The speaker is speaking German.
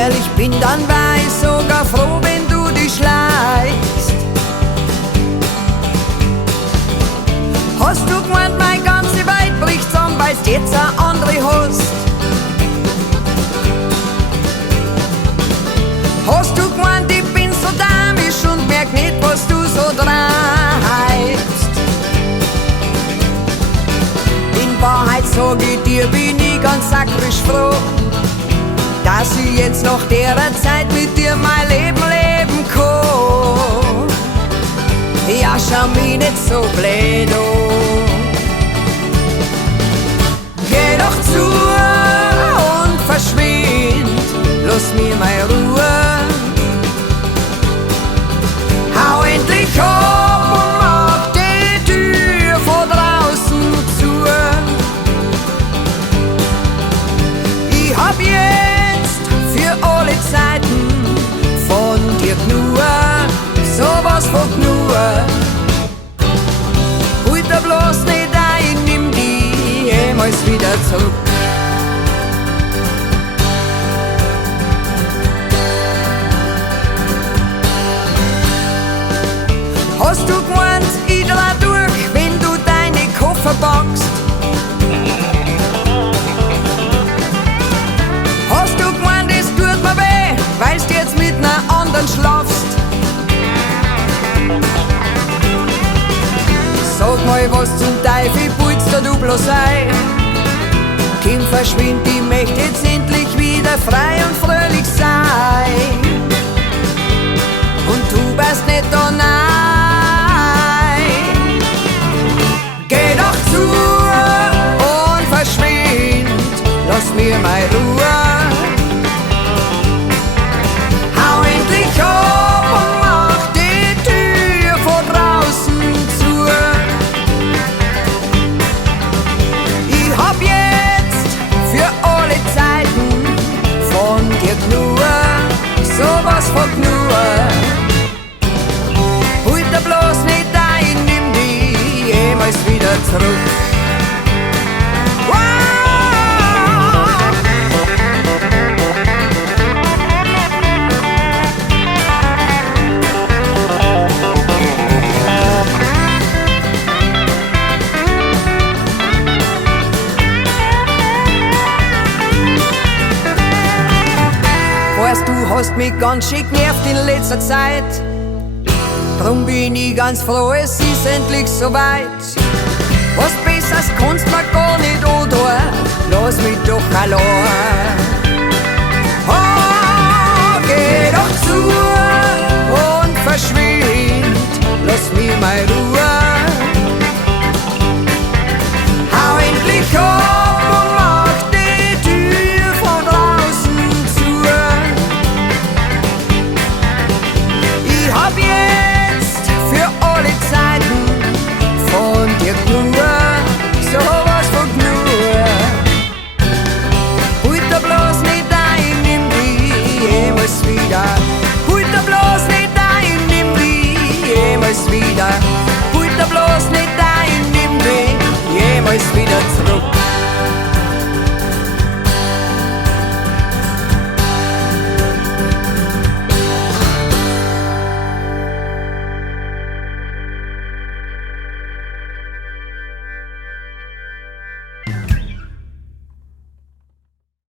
ehrlich bin, dann war ich sogar froh, wenn du dich schleichst. Hast du gemeint, meine ganze Welt bricht zusammen, weil's jetzt eine andere hast? Hast du gemeint, ich bin so damisch und merk nicht, was du so treibst? In Wahrheit sag ich dir, bin ich ganz sakrisch froh, dass ich jetzt nach der Zeit mit dir mein Leben leben kann. Ja, schau mich nicht so blöd an. Geh doch zu und verschwind, lass mir meine Ruhe. Hau endlich ab und mach die Tür von draußen zu. Ich hab jetzt für alle Zeiten von dir genug, sowas von genug. Halt da bloß nicht ein, nimm die jemals wieder zurück. Hast du gemeint, ich dreh durch, wenn du deine Koffer packst? Hast du gemeint, es tut mir weh, weil's du jetzt mit ner anderen schlafst? Sag mal, was zum Teufel pulst da du bloß ein? Komm, verschwind, ich möchte jetzt endlich wieder frei und fröhlich sein. Und du weißt nicht da, nein. Geh doch zu und verschwind, lass mir meine Ruhe. Hau endlich ab und mach die Tür von draußen zu. Ich hab jetzt für alle Zeiten von dir genug, sowas von genug. Halt da bloß nicht ein, nimm die jemals wieder zurück. Weißt du, hast mich ganz schön genervt in letzter Zeit. Drum bin ich ganz froh, es ist endlich soweit. Was Besseres kannst mir gar nicht antun.